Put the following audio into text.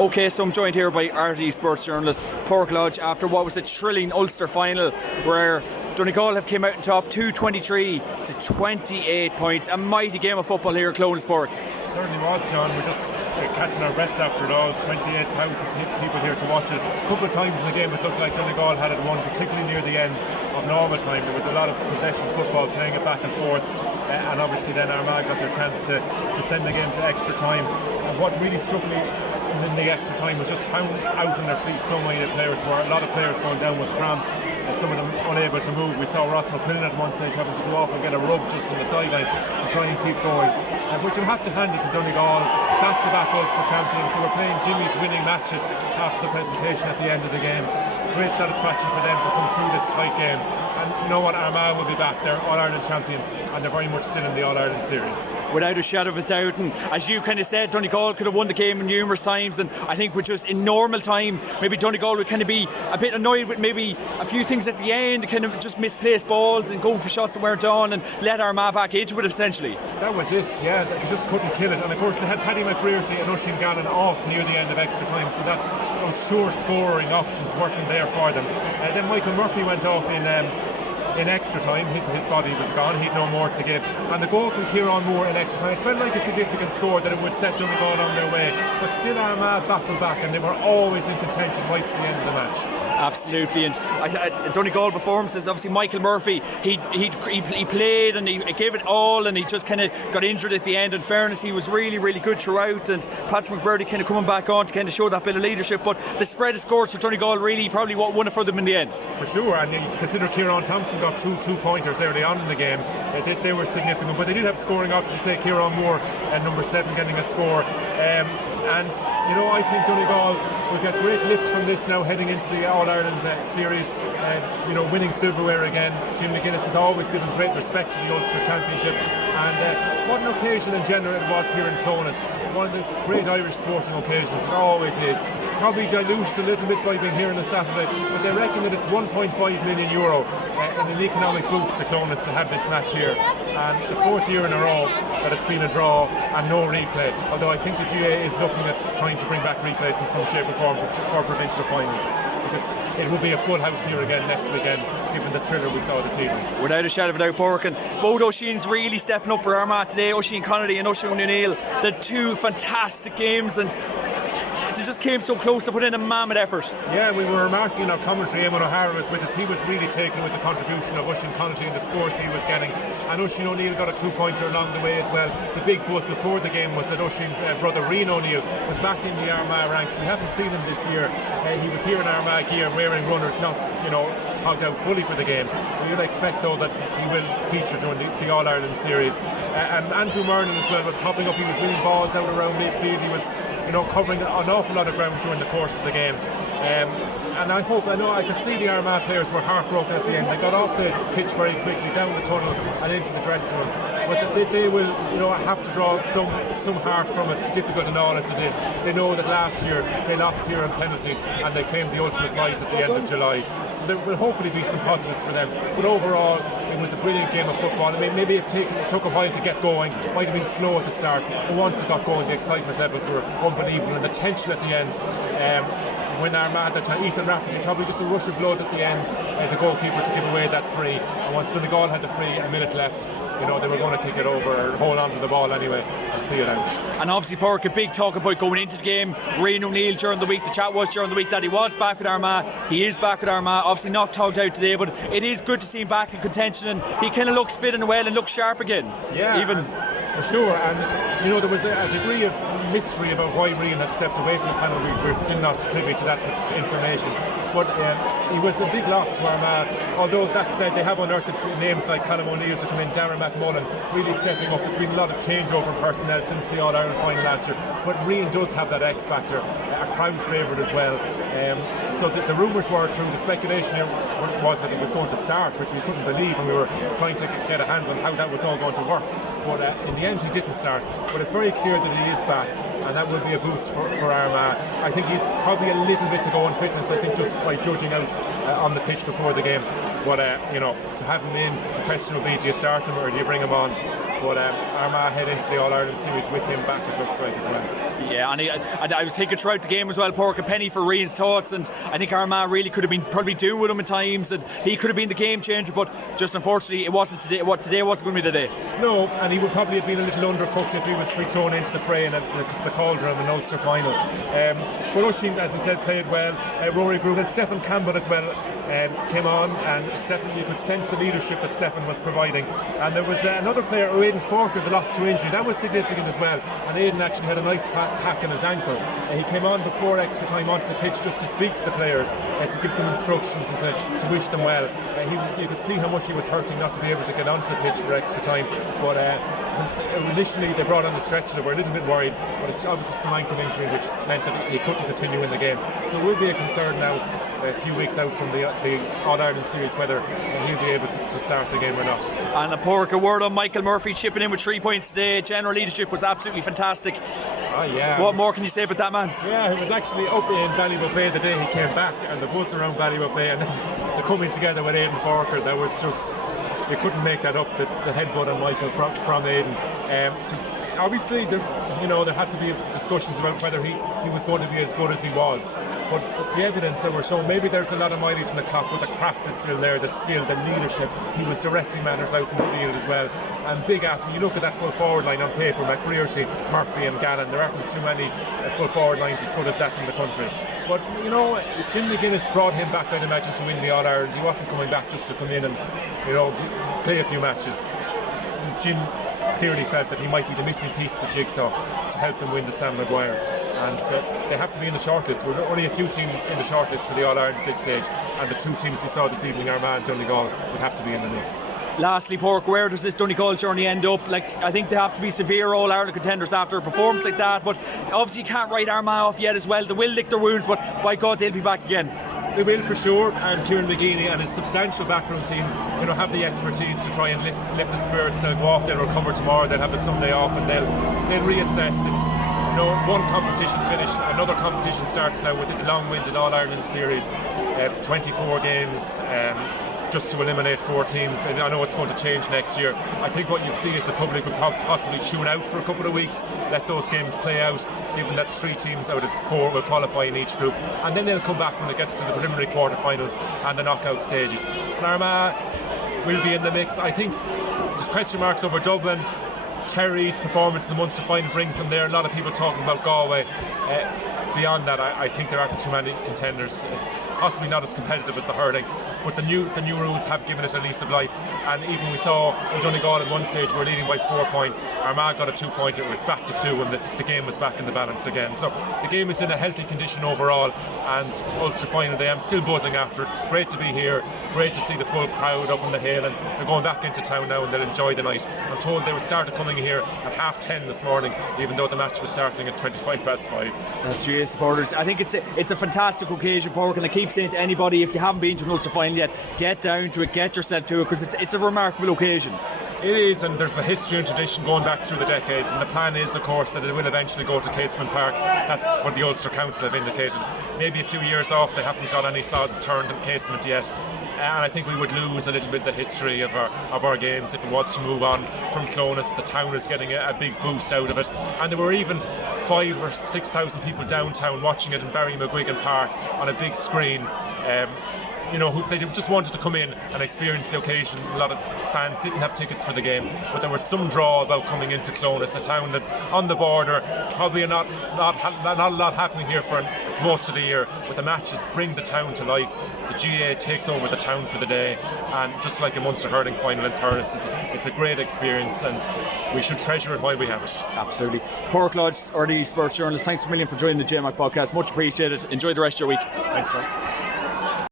Okay, so I'm joined here by RTÉ Sports Journalist Pauric Lodge after what was a thrilling Ulster Final where Donegal have came out on top 223 to 28 points. A mighty game of football here at Clones Park. It certainly was, John. We're just catching our breaths after it all. 28,000 people here to watch it. A couple of times in the game it looked like Donegal had it won, particularly near the end of normal time. There was a lot of possession football, playing it back and forth, and obviously then Armagh got their chance to send the game to extra time. And what really struck me in the extra time was just how out on their feet so many of the players were. A lot of players going down with cramp, some of them unable to move. We saw Ross McQuillan at one stage having to go off and get a rub just on the sideline and try and keep going. But you have to hand it to Donegal, back-to-back Ulster champions. They were playing Jimmy's winning matches after the presentation at the end of the game. Great satisfaction for them to come through this tight game. And you know what, Armagh will be back. They're All-Ireland champions and they're very much still in the All-Ireland series. Without a shadow of a doubt, and as you kind of said, Donegal could have won the game numerous times, and I think with just in normal time, maybe Donegal would kind of be a bit annoyed with maybe a few things at the end, kind of just misplaced balls and going for shots that weren't on and let Armagh back into it essentially. That was it, yeah, they just couldn't kill it. And of course they had Paddy McBrearty and Oisin Gallen off near the end of extra time, so that those sure scoring options working there for them. Then Michael Murphy went off in extra time. His body was gone, he'd no more to give, and the goal from Kieran Moore in extra time, it felt like a significant score that it would set Donegal on their way, but still Armagh battled back and they were always in contention right to the end of the match. Absolutely, and Donegal performances, obviously Michael Murphy, he played and he gave it all, and he just kind of got injured at the end. In fairness, he was really good throughout, and Patrick McBrearty kind of coming back on to kind of show that bit of leadership, but the spread of scores for Donegal really probably what won it for them in the end. For sure, and you consider Kieran Thompson got two pointers early on in the game. They were significant, but they did have scoring options. Say Kieran Moore and number 7 getting a score. And you know, I think Donegal will get great lift from this now heading into the All-Ireland series. You know, winning silverware again. Jim McGuinness has always given great respect to the Ulster Championship, and what an occasion in general it was here in Clones. One of the great Irish sporting occasions, it always is. Probably diluted a little bit by being here on a Saturday, but they reckon that it's €1.5 million in an economic boost to Clones to have this match here. And the 4th year in a row that it's been a draw and no replay, although I think the GA is looking at trying to bring back replays in some shape or form for provincial finals, because it will be a full house here again next weekend, given the thriller we saw this evening. Without a shadow of a doubt, Pauric, and both Oisín's really stepping up for Armagh today. Oisín Connolly and Rian O'Neill, the two fantastic games, and they just came so close to put in a mammoth effort. Yeah, we were remarking in our commentary, Eamon O'Hara was with us. He was really taken with the contribution of Oisín Connolly and the scores he was getting, and Oisín O'Neill got a 2-pointer along the way as well. The big buzz before the game was that Oisín's brother Rian O'Neill was back in the Armagh ranks. We haven't seen him this year. He was here in Armagh gear wearing runners, not togged out fully for the game. We would expect though that he will feature during the All-Ireland series. And Andrew Murnan as well was popping up. He was winning balls out around midfield. He was covering an awful lot of ground during the course of the game. And I could see the Armagh players were heartbroken at the end. They got off the pitch very quickly, down the tunnel and into the dressing room. But they will have to draw some heart from it, difficult and all as it is. They know that last year they lost here on penalties and they claimed the ultimate prize at the end of July. So there will hopefully be some positives for them. But overall, it was a brilliant game of football. I mean, maybe it took a while to get going. It might have been slow at the start, but once it got going, the excitement levels were unbelievable, and the tension at the end. When Armagh at the time, Ethan Rafferty, probably just a rush of blood at the end, the goalkeeper to give away that free. And once Donegal had the free, a minute left, they were going to kick it over or hold on to the ball anyway and see it out. And obviously, Pauric, a big talk about going into the game. Rian O'Neill during the week, the chat was during the week that he was back with Armagh. He is back with Armagh, obviously not togged out today, but it is good to see him back in contention, and he kind of looks fit and well and looks sharp again. Yeah, even for sure. And there was a degree of mystery about why Rian had stepped away from the panel. We're still not privy to that information, but he was a big loss to Armagh. Although that said, they have unearthed names like Callum O'Neill to come in, Darren McMullen really stepping up. It's been a lot of changeover in personnel since the All-Ireland final last year, but Rian does have that X factor, a crowd favourite as well. So the rumours were true. The speculation here was that he was going to start, which we couldn't believe, and we were trying to get a handle on how that was all going to work. But in the end he didn't start, but it's very clear that he is back, and that will be a boost for Armagh. I think he's probably a little bit to go on fitness, I think, just by judging out on the pitch before the game. But to have him in, the question will be, do you start him or do you bring him on? But Armagh head into the All-Ireland series with him back, it looks like, as well. Yeah, and I was thinking throughout the game as well, Pauric, a penny for Rian's thoughts, and I think Armagh really could have been probably doing with him at times, and he could have been the game changer, but just unfortunately it wasn't today. Today wasn't going to be the day. No, and he would probably have been a little undercooked if he was thrown into the fray in the cauldron in the Ulster Final. But Oisin, as we said, played well. Rory Gruen and Stephen Campbell as well came on, and Stephen, you could sense the leadership that Stephen was providing. And there was another player, Aidan Forker, that lost to injury. That was significant as well, and Aidan actually had a nice pack in his ankle. He came on before extra time onto the pitch just to speak to the players, to give them instructions and to wish them well. You could see how much he was hurting not to be able to get onto the pitch for extra time, but initially they brought on the stretcher. They were a little bit worried, but it's obviously just an ankle injury which meant that he couldn't continue in the game. So it will be a concern now, a few weeks out from the All-Ireland series, whether he'll be able to start the game or not. And Pauric, a word on Michael Murphy chipping in with 3 points today. General leadership was absolutely fantastic. Oh yeah. What more can you say about that man? Yeah, he was actually up in Ballybuffet the day he came back, and the buzz around Ballybuffet, and then the coming together with Aidan Forker, that was just, you couldn't make that up, the headbutt on Michael from Aidan. Obviously, there had to be discussions about whether he was going to be as good as he was. But the evidence that we're showing, maybe there's a lot of mileage in the clock, but the craft is still there, the skill, the leadership. He was directing matters out in the field as well. And big ass, when you look at that full forward line on paper, McBrearty, Murphy and Gallen, there aren't too many full forward lines as good as that in the country. But, Jim McGuinness brought him back, I'd imagine, to win the All-Ireland. He wasn't coming back just to come in and, play a few matches. Jim clearly felt that he might be the missing piece of the jigsaw to help them win the Sam Maguire. And they have to be in the shortlist. We're only a few teams in the shortlist for the All-Ireland at this stage, and the two teams we saw this evening, Armagh and Donegal, would have to be in the mix. Lastly, Pauric, where does this Donegal journey end up? I think they have to be severe All-Ireland contenders after a performance like that, but obviously you can't write Armagh off yet as well. They will lick their wounds, but by God, they'll be back again. They will for sure, and Kieran McGeaney and his substantial backroom team, have the expertise to try and lift the spirits. They'll go off, they'll recover tomorrow, they'll have a Sunday off, and they'll reassess. It's one competition finished, another competition starts now with this long-winded All-Ireland series, 24 games. Just to eliminate 4 teams, and I know it's going to change next year. I think what you'll see is the public will possibly tune out for a couple of weeks, let those games play out, given that 3 teams out of 4 will qualify in each group, and then they'll come back when it gets to the preliminary quarterfinals and the knockout stages. And Armagh will be in the mix. I think there's question marks over Dublin. Kerry's performance in the Munster Final brings them there. A lot of people talking about Galway. Beyond that, I think there aren't too many contenders. It's possibly not as competitive as the hurling, but the new rules have given it a lease of life. And even we saw in Donegal at one stage we're leading by 4 points. Armagh got a 2-pointer. It was back to 2, and the game was back in the balance again. So the game is in a healthy condition overall. And Ulster Final Day, I'm still buzzing after it. Great to be here. Great to see the full crowd up on the hill, and they're going back into town now, and they'll enjoy the night. I'm told they started coming here at 10:30 this morning, even though the match was starting at 5:25. That's GA supporters. I think it's a fantastic occasion, Pauric, and I keep saying to anybody, if you haven't been to an Ulster Final yet, get down to it, get yourself to it, because it's a remarkable occasion. It is, and there's the history and tradition going back through the decades, and the plan is, of course, that it will eventually go to Casement Park. That's what the Ulster Council have indicated. Maybe a few years off, they haven't got any sod turned in Casement yet. And I think we would lose a little bit the history of our games if it was to move on from Clonus. The town is getting a big boost out of it, and there were even 5,000 or 6,000 people downtown watching it in Barry McGuigan Park on a big screen. They just wanted to come in and experience the occasion. A lot of fans didn't have tickets for the game, but there was some draw about coming into Clonus, a town that on the border, probably not a lot happening here for most of the year, but the matches bring the town to life. The GA takes over the town for the day, and just like a Munster hurling final in Thurles, it's a great experience, and we should treasure it while we have it. Absolutely. Pauric Lodge, RTÉ Sports Journalist, thanks a million for joining the JMAC podcast. Much appreciated. Enjoy the rest of your week. Thanks, John.